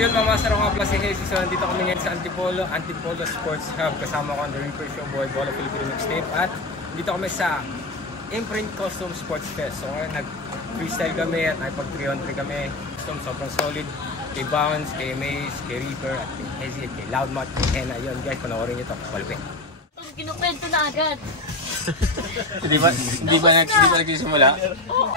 yun, mamasara ko nga pala si Jesus. So, nandito kami ngayon sa Antipolo Sports Hub. Kasama ko ang The Reaper Show Boy, Bola Filipino Mixtape. At dito kami sa Imprint Custom Sports Fest. So ngayon, nag-freestyle kami at nakipag-300 kami. Sobrang solid. Kay Bounce, kay Maze, kay Reaper, at kay Hezzy, at kay Loudmouth, kay Henna. Yun guys, panoorin nyo ito. Palupin. Kinukwento na agad. Hindi ba nagsisimula? Oo.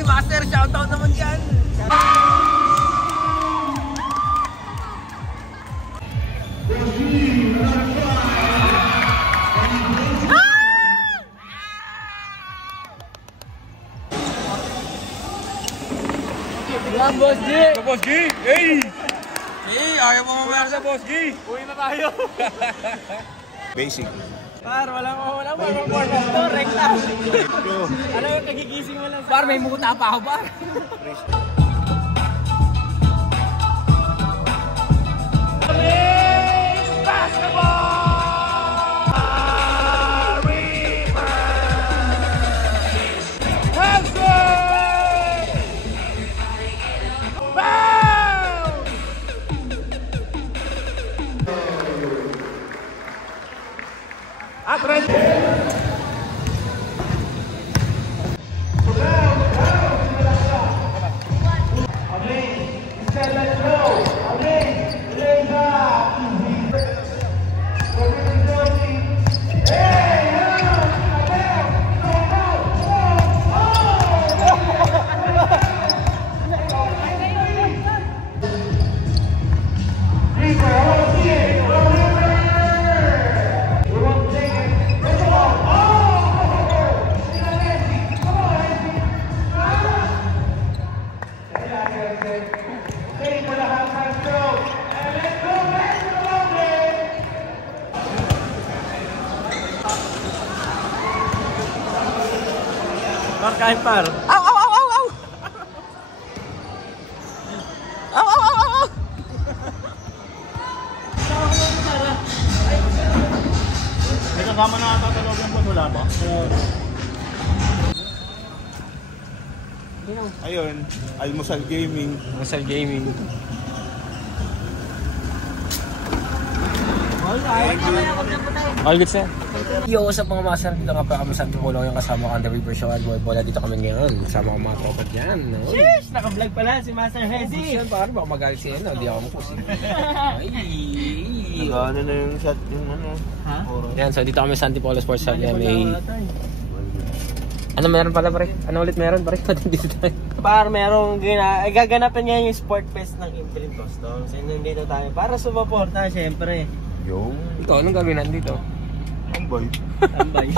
Master, shoutout naman dyan! Yan, Boss G! Boss G! Hey! Hey! Ayaw mo mamaya sa Boss G! Uwi na tayo! Basic. Par, walang warm-up to, rekla. Ano yung kagigising mo lang? Par, may muta pa ako, par. Par, kain par. Aw, aw, aw, aw, aw! Aw, aw, aw, aw! May kasama na tatalogan po, wala ba? Ayun, Almusal Gaming. Almusal Gaming. All good sir. Yo, what's up mga master? Dito nga pa kami sa Antipolo yung kasama ko ang The Reaper Show at Boy Bola. Dito kami ngayon. Kasama ko mga tropa dyan. No? Sheesh! Naka-vlog pala si Master Hezzy. Siya, parang baka magalit siya. Hindi ako mapusin. Ay! Ano na yung shot yung ano? Ha? Yan, so dito kami sa Antipolo Sports Hub. May... Ano meron pala pare? Ano ulit meron pare? Dito tayo. Par, merong gaganapan niya yung Sport Fest ng Imprint Customs. And nandito tayo para sumuporta, syempre. Yo. Ikaw, anong gagawin nandito? Ambay. Tambay.